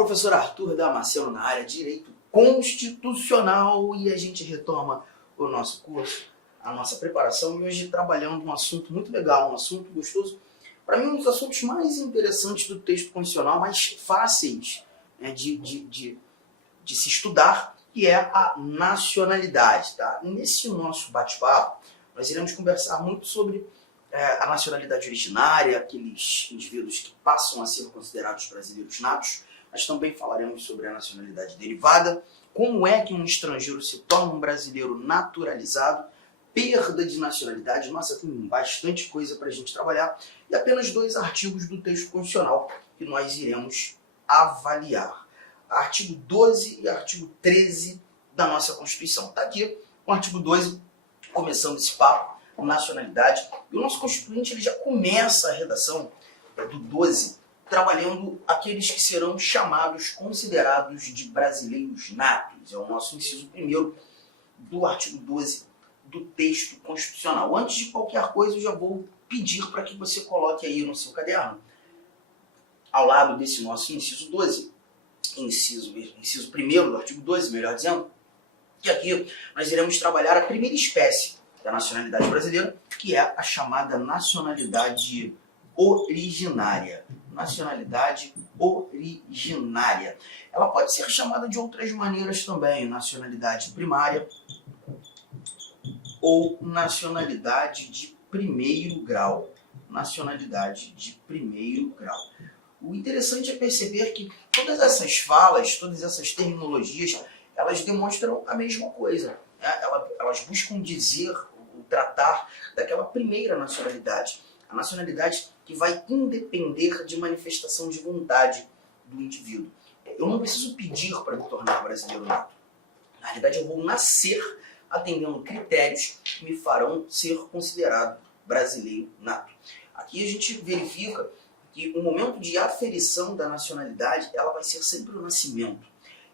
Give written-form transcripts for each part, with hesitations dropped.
professor Arthur Damasceno na área de Direito Constitucional e a gente retoma o nosso curso, a nossa preparação e hoje trabalhando um assunto muito legal, um assunto gostoso. Para mim, um dos assuntos mais interessantes do texto constitucional, mais fáceis, né, de se estudar, que é a nacionalidade. Tá? Nesse nosso bate-papo, nós iremos conversar muito sobre a nacionalidade originária, aqueles indivíduos que passam a ser considerados brasileiros natos. Nós também falaremos sobre a nacionalidade derivada, como é que um estrangeiro se torna um brasileiro naturalizado, perda de nacionalidade. Nossa, tem bastante coisa para a gente trabalhar. E apenas 2 artigos do texto constitucional que nós iremos avaliar. Artigo 12 e artigo 13 da nossa Constituição. Está aqui o artigo 12, começando esse papo, nacionalidade. E o nosso Constituinte ele já começa a redação do 12 trabalhando aqueles que serão chamados, considerados de brasileiros natos. É o nosso inciso 1º do artigo 12 do texto constitucional. Antes de qualquer coisa, eu já vou pedir para que você coloque aí no seu caderno, ao lado desse nosso inciso 12, inciso 1º do artigo 12, melhor dizendo, que aqui nós iremos trabalhar a primeira espécie da nacionalidade brasileira, que é a chamada nacionalidade originária. Nacionalidade originária. Ela pode ser chamada de outras maneiras também, nacionalidade primária ou nacionalidade de primeiro grau. Nacionalidade de primeiro grau. O interessante é perceber que todas essas falas, todas essas terminologias, elas demonstram a mesma coisa. Elas buscam dizer, tratar daquela primeira nacionalidade. A nacionalidade que vai independer de manifestação de vontade do indivíduo. Eu não preciso pedir para me tornar brasileiro nato. Na realidade, eu vou nascer atendendo critérios que me farão ser considerado brasileiro nato. Aqui a gente verifica que o momento de aferição da nacionalidade ela vai ser sempre o nascimento.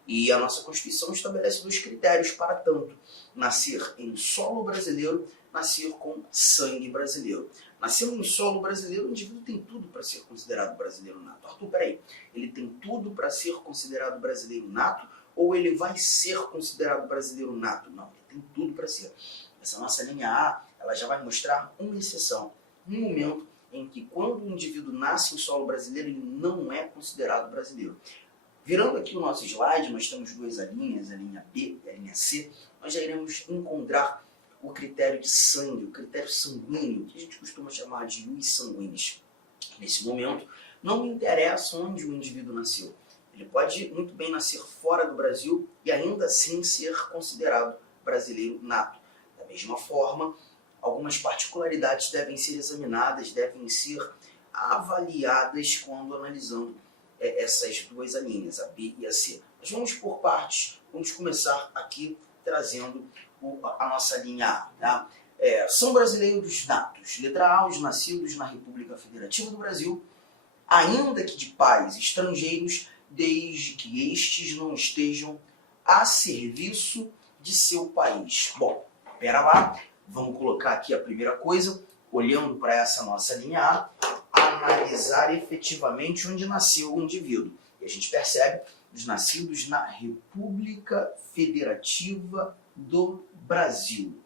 E a nossa Constituição estabelece 2 critérios para tanto: nascer em solo brasileiro, nascer com sangue brasileiro. Nascendo em solo brasileiro, o indivíduo tem tudo para ser considerado brasileiro nato. Arthur, peraí, ele tem tudo para ser considerado brasileiro nato ou ele vai ser considerado brasileiro nato? Não, ele tem tudo para ser. Essa nossa linha A, ela já vai mostrar uma exceção. Um momento em que quando o indivíduo nasce em solo brasileiro, ele não é considerado brasileiro. Virando aqui o nosso slide, nós temos 2 linhas, a linha B e a linha C. Nós já iremos encontrar o critério de sangue, o critério sanguíneo, que a gente costuma chamar de ius sanguinis. Nesse momento, não me interessa onde o indivíduo nasceu. Ele pode muito bem nascer fora do Brasil e ainda assim ser considerado brasileiro nato. Da mesma forma, algumas particularidades devem ser examinadas, devem ser avaliadas quando analisando essas 2 linhas, a B e a C. Mas vamos por partes, vamos começar aqui trazendo a nossa linha A. Tá? São brasileiros natos. Letra A, os nascidos na República Federativa do Brasil, ainda que de pais estrangeiros, desde que estes não estejam a serviço de seu país. Bom, pera lá, vamos colocar aqui a primeira coisa, olhando para essa nossa linha A, analisar efetivamente onde nasceu o indivíduo. E a gente percebe os nascidos na República Federativa do Brasil.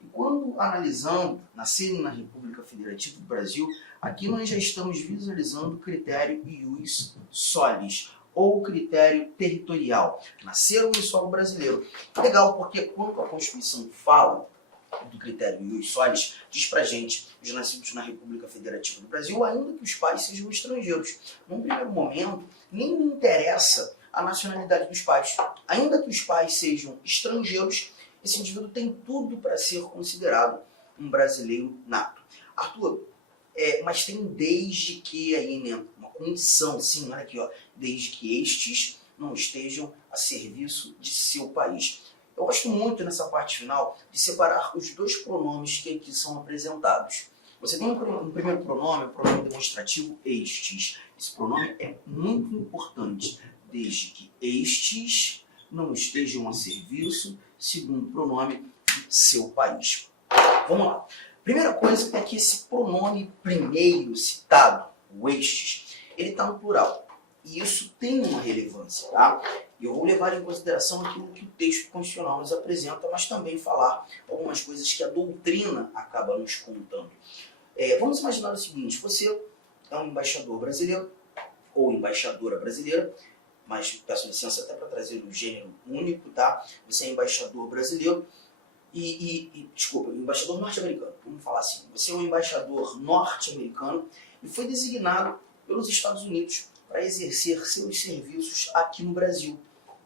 E quando analisando nascerem na República Federativa do Brasil, aqui nós já estamos visualizando o critério ius solis, ou critério territorial. Nasceram em solo brasileiro. Legal, porque quando a Constituição fala do critério ius solis, diz pra gente os nascidos na República Federativa do Brasil, ainda que os pais sejam estrangeiros. Num primeiro momento, nem me interessa a nacionalidade dos pais. Ainda que os pais sejam estrangeiros, esse indivíduo tem tudo para ser considerado um brasileiro nato. Arthur, mas tem desde que aí, né, uma condição, sim, olha aqui, ó, desde que estes não estejam a serviço de seu país. Eu gosto muito nessa parte final de separar os 2 pronomes que aqui são apresentados. Você tem um primeiro pronome, o pronome demonstrativo estes. Esse pronome é muito importante, desde que estes não estejam a serviço, segundo pronome, de seu país. Vamos lá. Primeira coisa é que esse pronome primeiro citado, o estes, ele está no plural. E isso tem uma relevância, tá? E eu vou levar em consideração aquilo que o texto constitucional nos apresenta, mas também falar algumas coisas que a doutrina acaba nos contando. Vamos imaginar o seguinte: você é um embaixador brasileiro, ou embaixadora brasileira, mas peço licença até para trazer o gênero único, tá? Você é embaixador brasileiro desculpa, embaixador norte-americano, vamos falar assim. Você é um embaixador norte-americano e foi designado pelos Estados Unidos para exercer seus serviços aqui no Brasil.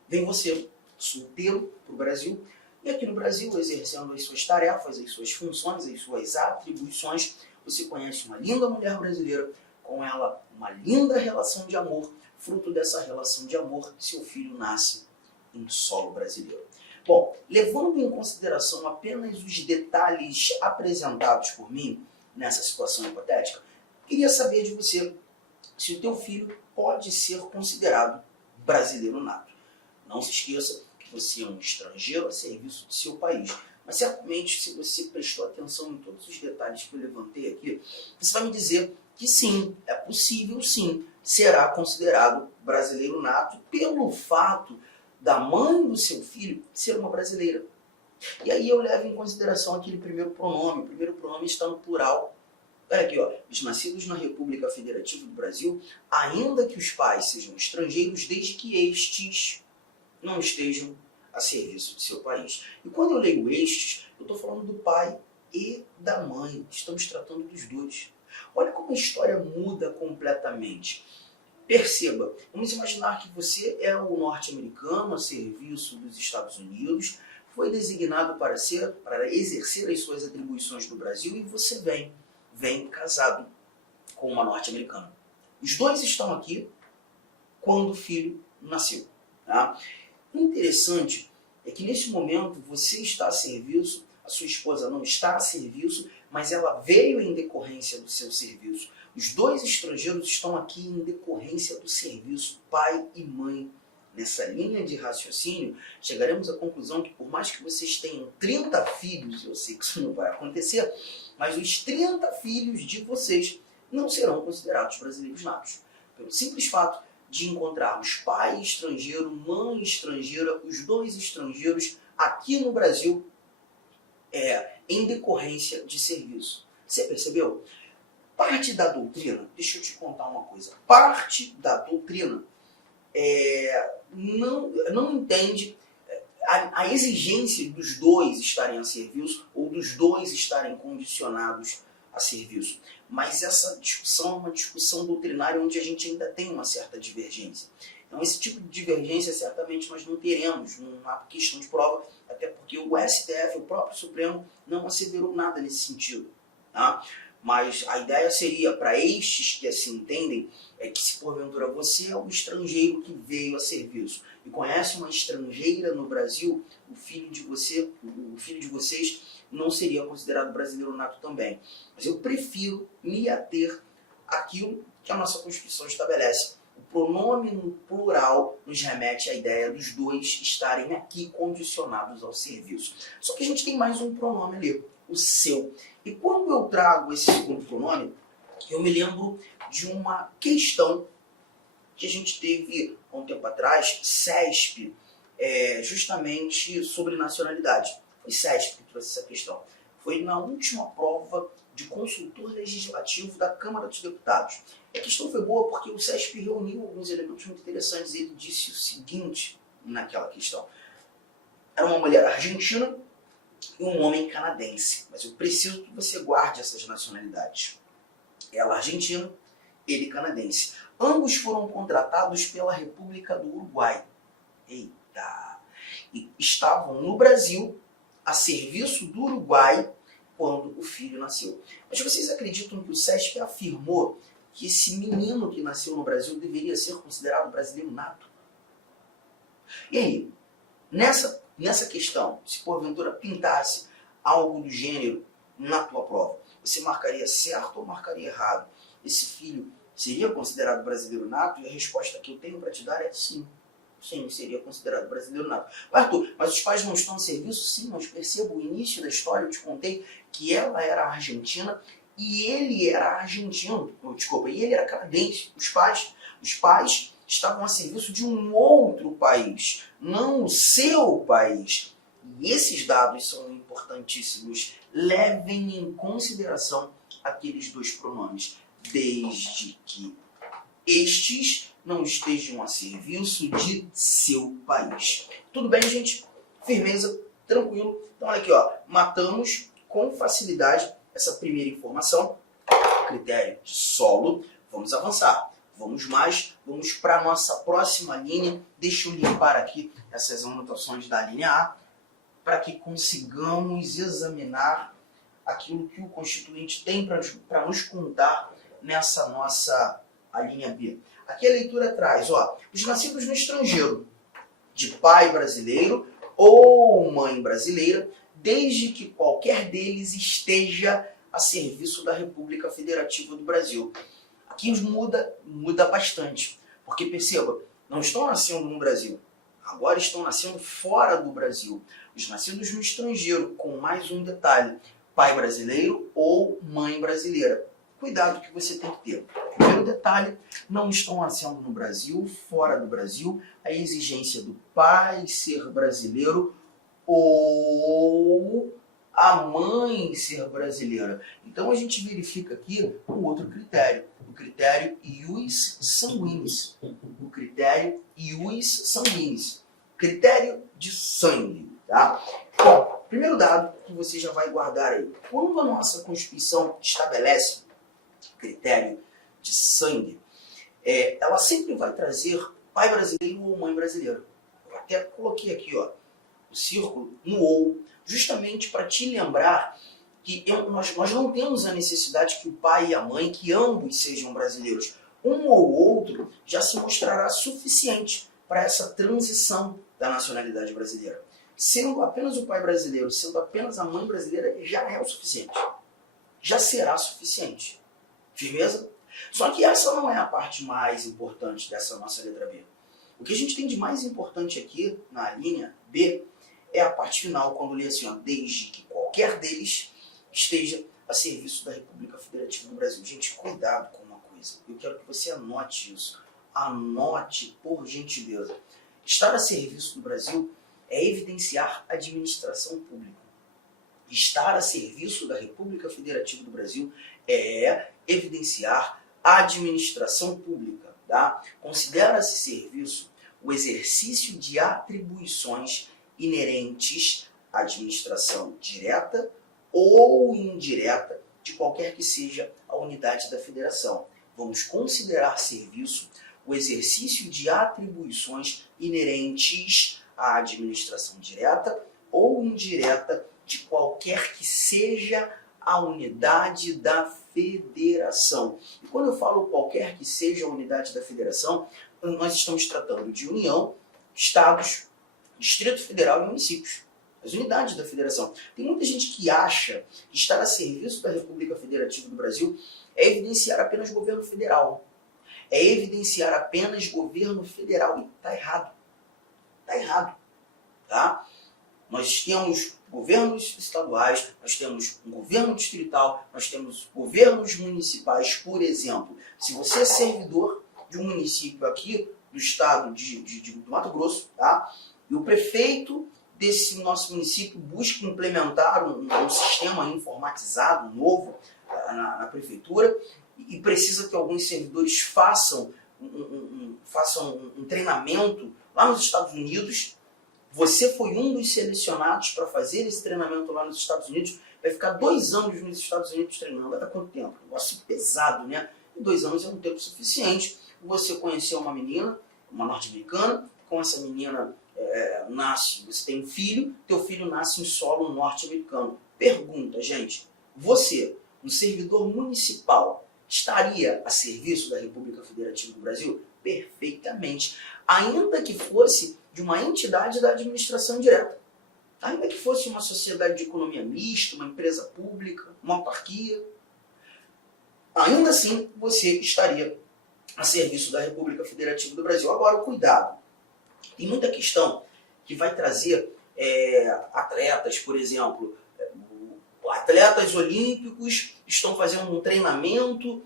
Vem você, solteiro, para o Brasil, e aqui no Brasil, exercendo as suas tarefas, as suas funções, as suas atribuições, você conhece uma linda mulher brasileira, com ela uma linda relação de amor. Fruto dessa relação de amor, seu filho nasce em solo brasileiro. Bom, levando em consideração apenas os detalhes apresentados por mim nessa situação hipotética, queria saber de você se o teu filho pode ser considerado brasileiro nato. Não se esqueça que você é um estrangeiro a serviço de seu país. Mas certamente, se você prestou atenção em todos os detalhes que eu levantei aqui, você vai me dizer que sim, é possível sim, será considerado brasileiro nato pelo fato da mãe do seu filho ser uma brasileira. E aí eu levo em consideração aquele primeiro pronome. O primeiro pronome está no plural. Olha aqui, ó, os nascidos na República Federativa do Brasil, ainda que os pais sejam estrangeiros, desde que estes não estejam a serviço de seu país. E quando eu leio estes, eu estou falando do pai e da mãe. Estamos tratando dos dois. Olha como a história muda completamente. Perceba, vamos imaginar que você é o norte-americano a serviço dos Estados Unidos, foi designado para exercer as suas atribuições no Brasil e você vem casado com uma norte-americana. Os dois estão aqui quando o filho nasceu. Tá? O interessante é que nesse momento você está a serviço, a sua esposa não está a serviço, mas ela veio em decorrência do seu serviço. Os dois estrangeiros estão aqui em decorrência do serviço pai e mãe. Nessa linha de raciocínio, chegaremos à conclusão que por mais que vocês tenham 30 filhos, eu sei que isso não vai acontecer, mas os 30 filhos de vocês não serão considerados brasileiros natos. Pelo simples fato de encontrarmos pai estrangeiro, mãe estrangeira, os dois estrangeiros aqui no Brasil em decorrência de serviço. Você percebeu? Parte da doutrina, deixa eu te contar uma coisa, parte da doutrina não entende a exigência dos dois estarem a serviço ou dos dois estarem condicionados a serviço. Mas essa discussão é uma discussão doutrinária onde a gente ainda tem uma certa divergência. Então esse tipo de divergência certamente nós não teremos, não há questão de prova, até porque o STF, o próprio Supremo, não asseverou nada nesse sentido. Tá? Mas a ideia seria, para estes que assim entendem, é que se porventura você é um estrangeiro que veio a serviço e conhece uma estrangeira no Brasil, o filho de vocês não seria considerado brasileiro nato também. Mas eu prefiro me ater àquilo que a nossa Constituição estabelece. O pronome no plural nos remete à ideia dos dois estarem aqui condicionados ao serviço. Só que a gente tem mais um pronome ali, o seu. E quando eu trago esse segundo pronome, eu me lembro de uma questão que a gente teve há um tempo atrás, CESP, justamente sobre nacionalidade. Foi CESP que trouxe essa questão. Foi na última prova de consultor legislativo da Câmara dos Deputados. E a questão foi boa porque o CESP reuniu alguns elementos muito interessantes. Ele disse o seguinte naquela questão. Era uma mulher argentina e um homem canadense. Mas eu preciso que você guarde essas nacionalidades. Ela argentina, ele canadense. Ambos foram contratados pela República do Uruguai. Eita! E estavam no Brasil a serviço do Uruguai quando o filho nasceu. Mas vocês acreditam que o CESP afirmou que esse menino que nasceu no Brasil deveria ser considerado brasileiro nato? E aí, nessa questão, se porventura pintasse algo do gênero na tua prova, você marcaria certo ou marcaria errado? Esse filho seria considerado brasileiro nato? E a resposta que eu tenho para te dar é sim. Sim, seria considerado brasileiro nato. Arthur, mas os pais não estão a serviço? Sim, mas perceba o início da história, eu te contei que ela era argentina e ele era argentino. Desculpa, e ele era canadense. Os pais estavam a serviço de um outro país, não o seu país. E esses dados são importantíssimos. Levem em consideração aqueles dois pronomes, desde que estes não estejam a serviço de seu país. Tudo bem, gente? Firmeza, tranquilo. Então, olha aqui, ó, matamos com facilidade essa primeira informação, critério de solo. Vamos avançar. Vamos para a nossa próxima linha. Deixa eu limpar aqui essas anotações da linha A, para que consigamos examinar aquilo que o Constituinte tem para nos contar nessa nossa a linha B. Aqui a leitura traz, ó, os nascidos no estrangeiro, de pai brasileiro ou mãe brasileira, desde que qualquer deles esteja a serviço da República Federativa do Brasil. Aqui muda bastante, porque perceba, não estão nascendo no Brasil, agora estão nascendo fora do Brasil. Os nascidos no estrangeiro, com mais um detalhe, pai brasileiro ou mãe brasileira. Cuidado que você tem que ter. Primeiro detalhe, não estão nascendo no Brasil, fora do Brasil, a exigência do pai ser brasileiro ou a mãe ser brasileira. Então a gente verifica aqui um outro critério, o critério ius sanguinis. O critério ius sanguinis. Critério de sangue. Tá? Bom, primeiro dado que você já vai guardar aí. Quando a nossa Constituição estabelece critério de sangue, ela sempre vai trazer pai brasileiro ou mãe brasileira. Eu até coloquei aqui, ó, o círculo no ou, justamente para te lembrar que nós não temos a necessidade que o pai e a mãe, que ambos sejam brasileiros. Um ou outro já se mostrará suficiente para essa transição da nacionalidade brasileira. Sendo apenas o pai brasileiro, sendo apenas a mãe brasileira, já é o suficiente. Já será suficiente. Firmeza? Só que essa não é a parte mais importante dessa nossa letra B. O que a gente tem de mais importante aqui, na linha B, é a parte final, quando lê assim, ó, desde que qualquer deles esteja a serviço da República Federativa do Brasil. Gente, cuidado com uma coisa. Eu quero que você anote isso. Anote, por gentileza. Estar a serviço do Brasil é evidenciar a administração pública. Estar a serviço da República Federativa do Brasil é evidenciar a administração pública. Tá? Considera-se serviço o exercício de atribuições inerentes à administração direta ou indireta de qualquer que seja a unidade da federação. Vamos considerar serviço o exercício de atribuições inerentes à administração direta ou indireta de qualquer que seja a unidade da federação. E quando eu falo qualquer que seja a unidade da federação, nós estamos tratando de União, Estados, Distrito Federal e municípios. As unidades da federação. Tem muita gente que acha que estar a serviço da República Federativa do Brasil é evidenciar apenas governo federal. É evidenciar apenas governo federal. E está errado. Está errado. Tá? Nós temos governos estaduais, nós temos um governo distrital, nós temos governos municipais, por exemplo. Se você é servidor de um município aqui do estado do Mato Grosso, tá? E o prefeito desse nosso município busca implementar um sistema informatizado novo na prefeitura e precisa que alguns servidores façam um treinamento lá nos Estados Unidos. Você foi um dos selecionados para fazer esse treinamento lá nos Estados Unidos, vai ficar 2 anos nos Estados Unidos treinando. Vai dar quanto tempo? Um negócio pesado, né? E 2 anos é um tempo suficiente. Você conhecer uma menina, uma norte-americana, com essa menina nasce, você tem um filho, teu filho nasce em solo norte-americano. Pergunta, gente, você, um servidor municipal, estaria a serviço da República Federativa do Brasil? Perfeitamente. Ainda que fosse de uma entidade da administração direta. Ainda que fosse uma sociedade de economia mista, uma empresa pública, uma autarquia. Ainda assim, você estaria a serviço da República Federativa do Brasil. Agora, cuidado. Tem muita questão que vai trazer atletas, por exemplo. Atletas olímpicos estão fazendo um treinamento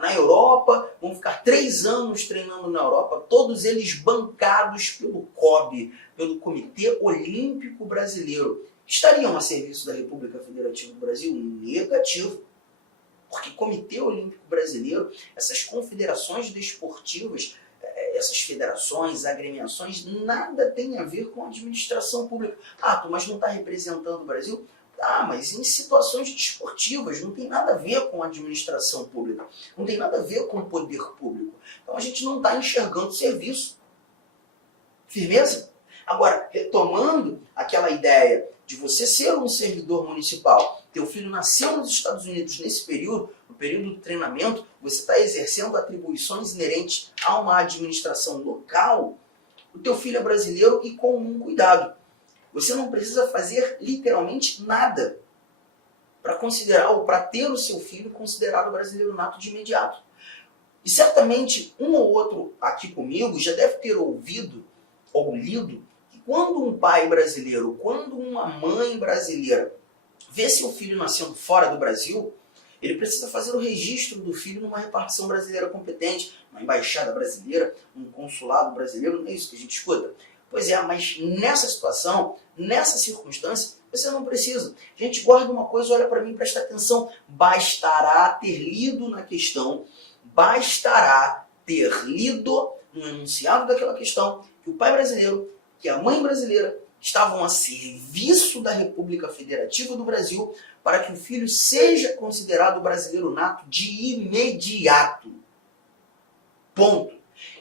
na Europa, vão ficar 3 anos treinando na Europa, todos eles bancados pelo COB, pelo Comitê Olímpico Brasileiro. Estariam a serviço da República Federativa do Brasil? Negativo. Porque Comitê Olímpico Brasileiro, essas confederações desportivas, essas federações, agremiações, nada tem a ver com a administração pública. Ah, mas não está representando o Brasil? Ah, mas em situações desportivas, não tem nada a ver com a administração pública, não tem nada a ver com o poder público. Então a gente não está enxergando serviço. Firmeza? Agora, retomando aquela ideia de você ser um servidor municipal, teu filho nasceu nos Estados Unidos nesse período, no período do treinamento, você está exercendo atribuições inerentes a uma administração local, o teu filho é brasileiro e com um cuidado. Você não precisa fazer literalmente nada para considerar ou para ter o seu filho considerado brasileiro nato de imediato. E certamente um ou outro aqui comigo já deve ter ouvido ou lido que quando um pai brasileiro, quando uma mãe brasileira vê seu filho nascendo fora do Brasil, ele precisa fazer o registro do filho numa repartição brasileira competente, uma embaixada brasileira, um consulado brasileiro, não é isso que a gente escuta? Pois é, mas nessa situação, nessa circunstância, você não precisa. Gente, guarda uma coisa, olha para mim, presta atenção. Bastará ter lido na questão, bastará ter lido no enunciado daquela questão que o pai brasileiro, que a mãe brasileira estavam a serviço da República Federativa do Brasil para que o filho seja considerado brasileiro nato de imediato. Ponto.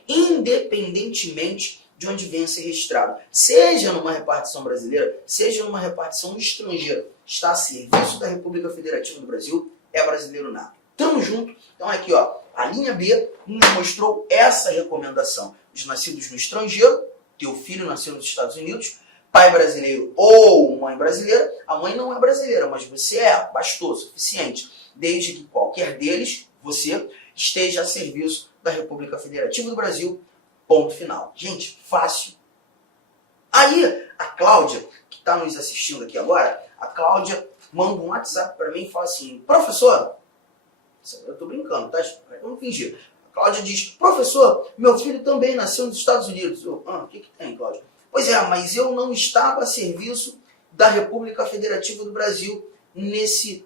Independentemente de onde venha a ser registrado. Seja numa repartição brasileira, seja numa repartição estrangeira. Está a serviço da República Federativa do Brasil, é brasileiro nato. Tamo junto. Então aqui, ó, a linha B nos mostrou essa recomendação. Os nascidos no estrangeiro, teu filho nasceu nos Estados Unidos, pai brasileiro ou mãe brasileira, a mãe não é brasileira, mas você é, bastou, suficiente. Desde que qualquer deles, você, esteja a serviço da República Federativa do Brasil, ponto final. Gente, fácil. Aí, a Cláudia, que está nos assistindo aqui agora, a Cláudia manda um WhatsApp para mim e fala assim, professor, eu estou brincando, tá? Vamos fingir. A Cláudia diz, professor, meu filho também nasceu nos Estados Unidos. Eu, o que tem, Cláudia? Pois é, mas eu não estava a serviço da República Federativa do Brasil nesse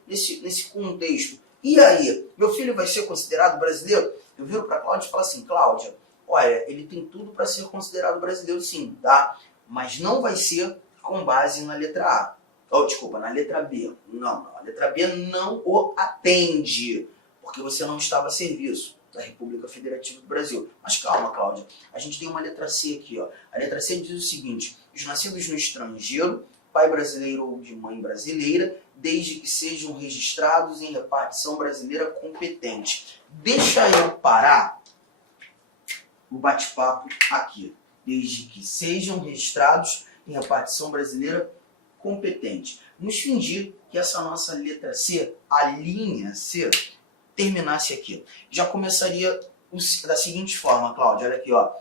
contexto. E aí, meu filho vai ser considerado brasileiro? Eu viro para a Cláudia e falo assim, Cláudia, olha, ele tem tudo para ser considerado brasileiro sim, tá? Mas não vai ser com base na letra A. Oh, desculpa, na letra B. Não, a letra B não o atende, porque você não estava a serviço da República Federativa do Brasil. Mas calma, Cláudia, a gente tem uma letra C aqui, ó. A letra C diz o seguinte, os nascidos no estrangeiro, pai brasileiro ou de mãe brasileira, desde que sejam registrados em repartição brasileira competente. Deixa eu parar o bate-papo aqui. Desde que sejam registrados em repartição brasileira competente. Vamos fingir que essa nossa letra C, a linha C, terminasse aqui. Já começaria da seguinte forma, Cláudia, olha aqui, ó.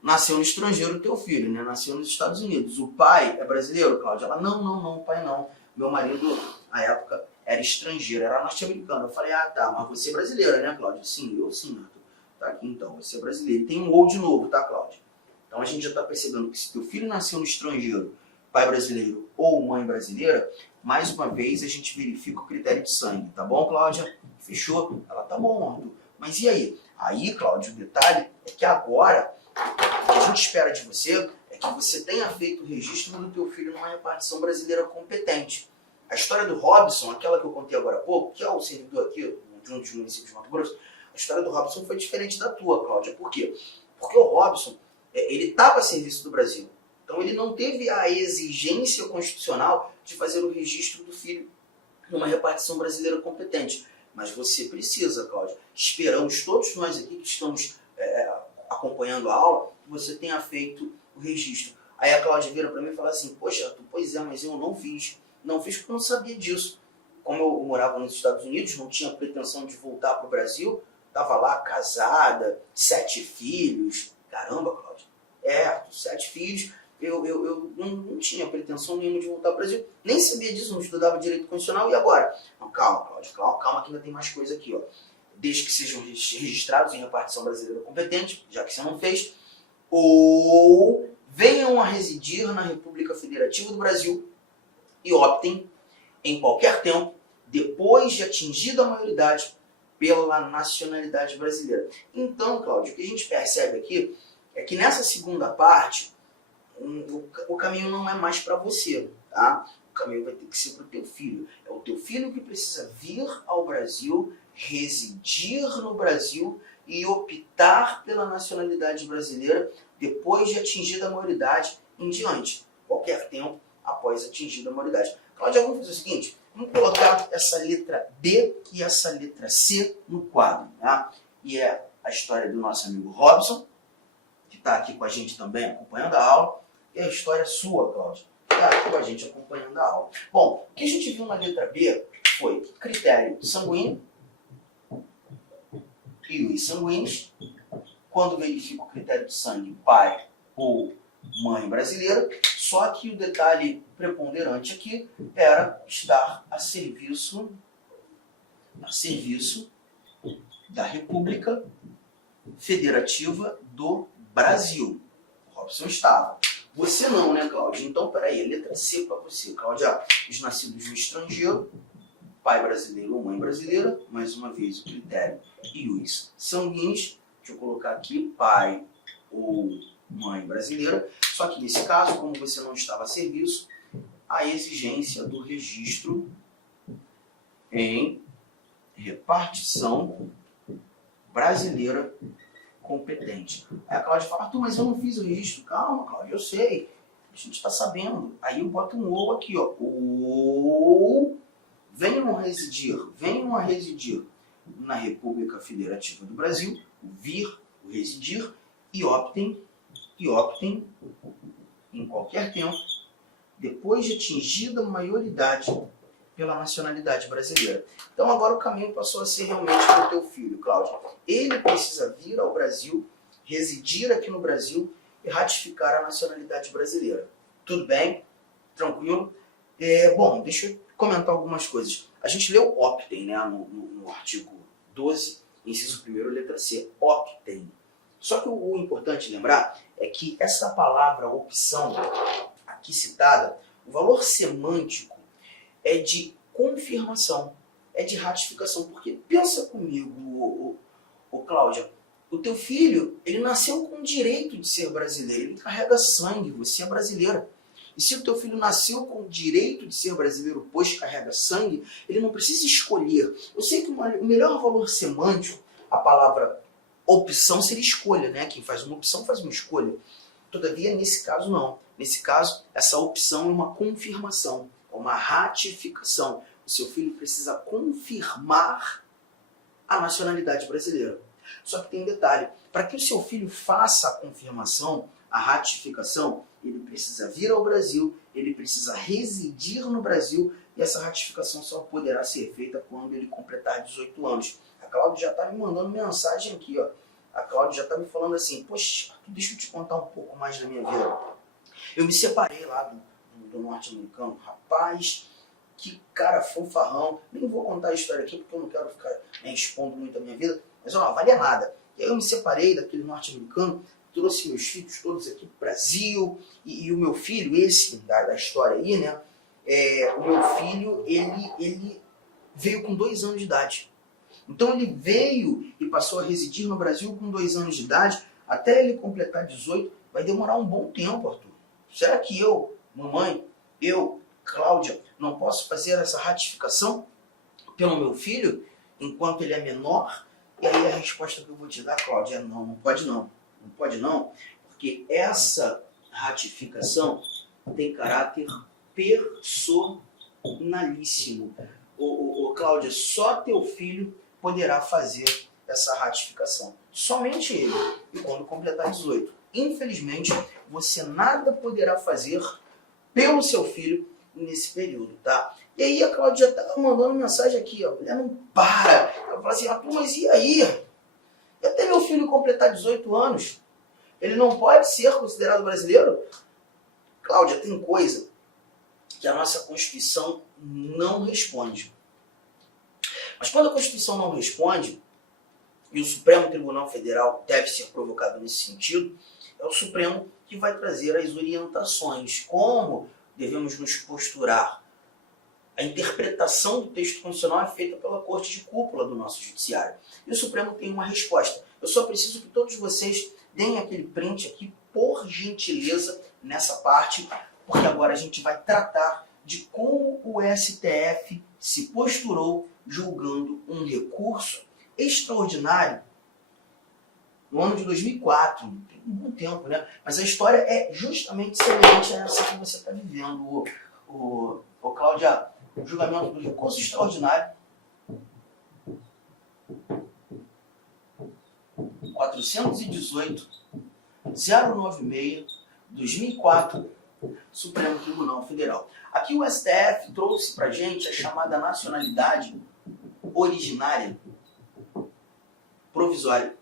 Nasceu no estrangeiro o teu filho, né? Nasceu nos Estados Unidos. O pai é brasileiro, Cláudia? Ela, não, o pai não. Meu marido, na época, era estrangeiro, era norte-americano. Eu falei, ah, tá, mas você é brasileira, né, Cláudia? Sim, eu sim, Arthur. Tá aqui então, você é brasileiro. Tem um ou de novo, tá, Cláudia? Então a gente já está percebendo que se teu filho nasceu no estrangeiro, pai brasileiro ou mãe brasileira, mais uma vez a gente verifica o critério de sangue. Tá bom, Cláudia? Fechou? Ela, tá bom, Arthur. Mas e aí? Aí, Cláudia, o detalhe é que agora o que a gente espera de você é que você tenha feito o registro do teu filho numa repartição brasileira competente. A história do Robson, aquela que eu contei agora há pouco, que é o servidor aqui de um dos municípios de Mato Grosso, a história do Robson foi diferente da tua, Cláudia. Por quê? Porque o Robson, ele estava a serviço do Brasil. Então ele não teve a exigência constitucional de fazer o registro do filho numa repartição brasileira competente. Mas você precisa, Cláudia. Esperamos todos nós aqui que estamos acompanhando a aula, que você tenha feito o registro. Aí a Cláudia vira para mim e fala assim, poxa, Arthur, pois é, mas eu não fiz. Não fiz porque eu não sabia disso. Como eu morava nos Estados Unidos, não tinha pretensão de voltar para o Brasil, estava lá casada, 7 filhos. Caramba, Cláudia. 7 filhos. Eu não tinha pretensão nenhuma de voltar ao Brasil. Nem sabia disso, não estudava direito constitucional. E agora? Não, calma, Cláudia, calma que ainda tem mais coisa aqui. Ó. desde que sejam registrados em repartição brasileira competente, já que você não fez, ou venham a residir na República Federativa do Brasil e optem em qualquer tempo, depois de atingida a maioridade, pela nacionalidade brasileira. Então, Cláudio, o que a gente percebe aqui é que nessa segunda parte, o caminho não é mais para você, tá? O caminho vai ter que ser para o teu filho. É o teu filho que precisa vir ao Brasil, residir no Brasil e optar pela nacionalidade brasileira depois de atingida a maioridade em diante, qualquer tempo após atingida a maioridade. Cláudio, vamos fazer o seguinte, vamos colocar essa letra B e essa letra C no quadro, tá? E é a história do nosso amigo Robson, que está aqui com a gente também acompanhando a aula, e a história sua, Cláudio, que está aqui com a gente acompanhando a aula. Bom, o que a gente viu na letra B foi critério sanguíneo e os sanguíneos, quando verifica o critério de sangue pai ou mãe brasileira, só que o detalhe preponderante aqui era estar a serviço da República Federativa do Brasil. O Robson estava. Você não, né, Cláudia? Então, peraí, letra C para você. Cláudia, os nascidos no estrangeiro, pai brasileiro ou mãe brasileira, mais uma vez o critério e os sanguíneos. Deixa eu colocar aqui, pai ou mãe brasileira. Só que nesse caso, como você não estava a serviço, a exigência do registro em repartição brasileira competente. Aí a Cláudia fala, Arthur, mas eu não fiz o registro. Calma, Cláudia, eu sei. A gente está sabendo. Aí eu boto um ou aqui, ó. Ou venham a residir na República Federativa do Brasil, o vir, o residir, e optem em qualquer tempo, depois de atingida a maioridade pela nacionalidade brasileira. Então agora o caminho passou a ser realmente para o teu filho, Cláudio. Ele precisa vir ao Brasil, residir aqui no Brasil e ratificar a nacionalidade brasileira. Tudo bem? Tranquilo? Bom, deixa eu comentar algumas coisas. A gente leu optem, né, no artigo 12, inciso 1º, letra C. Optem. Só que o importante lembrar é que essa palavra opção, aqui citada, o valor semântico é de confirmação, é de ratificação. Porque pensa comigo, Cláudia, o teu filho, ele nasceu com o direito de ser brasileiro, ele carrega sangue, você é brasileira. E se o teu filho nasceu com o direito de ser brasileiro, pois carrega sangue, ele não precisa escolher. Eu sei que o melhor valor semântico, a palavra opção seria escolha, né? Quem faz uma opção faz uma escolha. Todavia, nesse caso não. Nesse caso, essa opção é uma confirmação, uma ratificação. O seu filho precisa confirmar a nacionalidade brasileira. Só que tem um detalhe. Para que o seu filho faça a confirmação, a ratificação, ele precisa vir ao Brasil, ele precisa residir no Brasil, e essa ratificação só poderá ser feita quando ele completar 18 anos. A Cláudia já está me mandando mensagem aqui, ó. A Cláudia já está me falando assim, poxa, deixa eu te contar um pouco mais da minha vida. Eu me separei lá do norte-americano, rapaz, que cara fanfarrão. Nem vou contar a história aqui porque eu não quero ficar expondo muito a minha vida, mas ó, valia nada. E aí eu me separei daquele norte-americano, trouxe meus filhos todos aqui para o Brasil, e o meu filho, esse da história aí, né, o meu filho, ele veio com 2 anos de idade. Então ele veio e passou a residir no Brasil com 2 anos de idade, até ele completar 18, vai demorar um bom tempo, Arthur. Será que eu, mamãe, Cláudia, não posso fazer essa ratificação pelo meu filho, enquanto ele é menor? E aí a resposta que eu vou te dar, Cláudia, é não, não pode não. Não pode não, porque essa ratificação tem caráter personalíssimo. Cláudia, só teu filho poderá fazer essa ratificação. Somente ele. E quando completar 18. Infelizmente, você nada poderá fazer pelo seu filho nesse período, tá? E aí a Cláudia já estava mandando mensagem aqui, ó. A mulher não para. Ela fala assim, mas e aí? E até meu filho completar 18 anos, ele não pode ser considerado brasileiro? Cláudia, tem coisa que a nossa Constituição não responde. Mas quando a Constituição não responde, e o Supremo Tribunal Federal deve ser provocado nesse sentido, é o Supremo que vai trazer as orientações, como devemos nos posturar. A interpretação do texto constitucional é feita pela Corte de Cúpula do nosso Judiciário. E o Supremo tem uma resposta. Eu só preciso que todos vocês deem aquele print aqui, por gentileza, nessa parte, porque agora a gente vai tratar de como o STF se posturou julgando um recurso extraordinário no ano de 2004. Tem um bom tempo, né? Mas a história é justamente semelhante a essa que você está vivendo, Cláudia. O julgamento do recurso extraordinário 418-096-2004, Supremo Tribunal Federal. Aqui o STF trouxe para a gente a chamada nacionalidade originária provisória,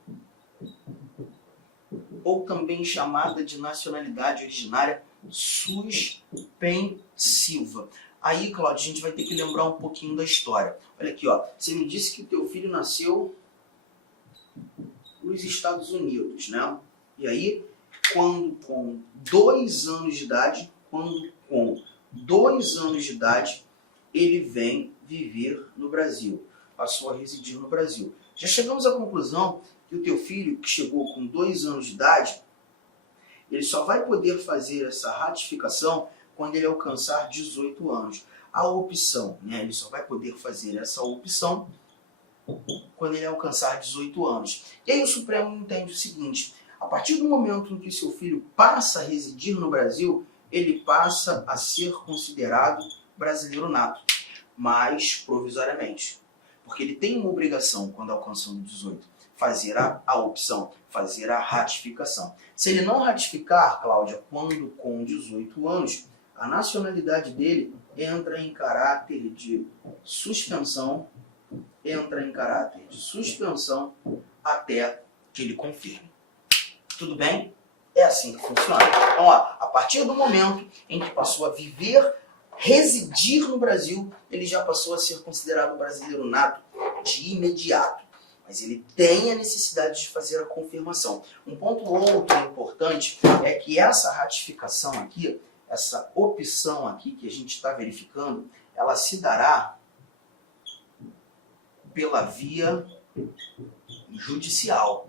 ou também chamada de nacionalidade originária suspensiva. Aí, Cláudio, a gente vai ter que lembrar um pouquinho da história. Olha aqui, ó. Você me disse que o teu filho nasceu nos Estados Unidos, né? E aí, quando com 2 anos de idade, ele vem viver no Brasil. Passou a residir no Brasil. Já chegamos à conclusão que o teu filho, que chegou com 2 anos de idade, ele só vai poder fazer essa ratificação quando ele alcançar 18 anos. A opção, né? Ele só vai poder fazer essa opção quando ele alcançar 18 anos. E aí o Supremo entende o seguinte: a partir do momento em que seu filho passa a residir no Brasil, ele passa a ser considerado brasileiro nato, mas provisoriamente. Porque ele tem uma obrigação, quando alcançando 18, fazer a opção, fazer a ratificação. Se ele não ratificar, Cláudia, quando com 18 anos, a nacionalidade dele entra em caráter de suspensão, até que ele confirme. Tudo bem? É assim que funciona. Então, ó, a partir do momento em que passou a residir no Brasil, ele já passou a ser considerado brasileiro nato de imediato. Mas ele tem a necessidade de fazer a confirmação. Um ponto outro importante é que essa ratificação aqui, essa opção aqui que a gente está verificando, ela se dará pela via judicial.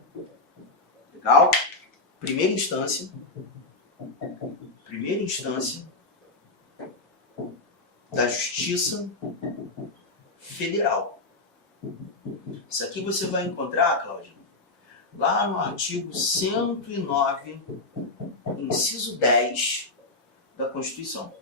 Legal? Primeira instância da Justiça Federal. Isso aqui você vai encontrar, Cláudia, lá no artigo 109, inciso 10 da Constituição.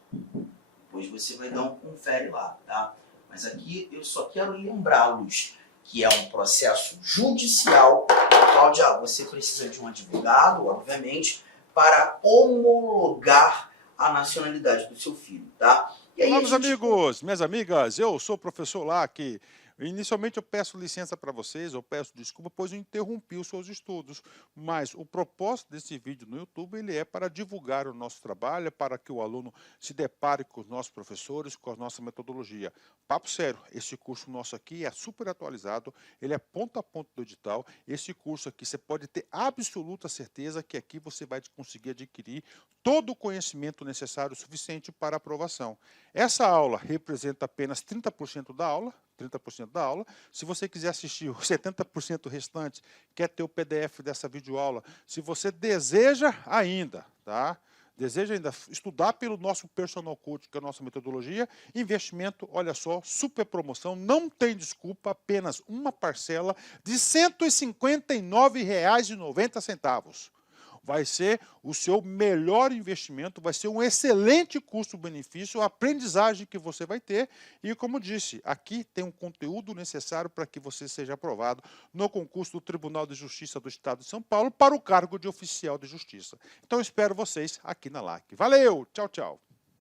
Depois você vai dar um confere lá, tá? Mas aqui eu só quero lembrá-los que é um processo judicial. Cláudia, você precisa de um advogado, obviamente, para homologar a nacionalidade do seu filho, tá? E aí, olá, meus amigos, minhas amigas, eu sou o professor Lac. Inicialmente eu peço licença para vocês, eu peço desculpa, pois eu interrompi os seus estudos, mas o propósito desse vídeo no YouTube ele é para divulgar o nosso trabalho, para que o aluno se depare com os nossos professores, com a nossa metodologia. Papo sério, esse curso nosso aqui é super atualizado, ele é ponto a ponto do edital. Esse curso aqui você pode ter absoluta certeza que aqui você vai conseguir adquirir todo o conhecimento necessário suficiente para aprovação. Essa aula representa apenas 30% da aula. Se você quiser assistir os 70% restantes, quer ter o PDF dessa videoaula, se você deseja ainda, tá? Deseja ainda estudar pelo nosso Personal Coach, que é a nossa metodologia, investimento, olha só, super promoção, não tem desculpa, apenas uma parcela de R$ 159,90. Vai ser o seu melhor investimento, vai ser um excelente custo-benefício, a aprendizagem que você vai ter. E como disse, aqui tem um conteúdo necessário para que você seja aprovado no concurso do Tribunal de Justiça do Estado de São Paulo para o cargo de oficial de justiça. Então espero vocês aqui na LAC. Valeu, tchau, tchau.